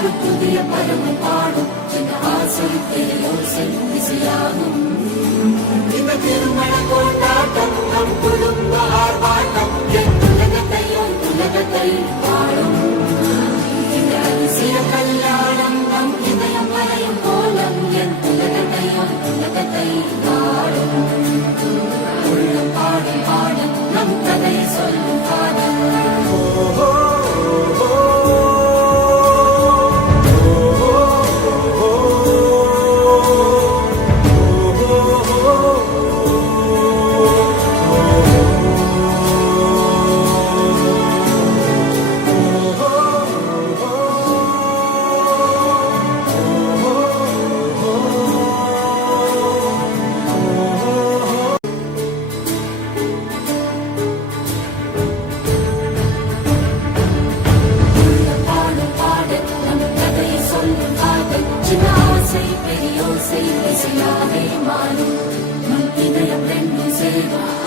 ஒரு புதிய பருவம் பாடும் இந்த ஆசை பேரோசை இசையாகும். இந்த திருமண கொண்டாட்டம் நம் குடும்ப ஆர்ப்பாட்டம் என் உலகத்தை பாடும். இந்த அதிசய கல்யாணம் நம் இதயம் வரையும் கோலம் என் உலகத்தை பாடும். உள்ளம் பாடும் பாடும் நம் கதையை சொல்லும் காதல்.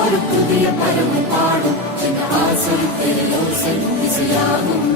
ஒரு புதிய பருவம் பாடும் இந்த ஆசை பேரோசை இசையாகும்.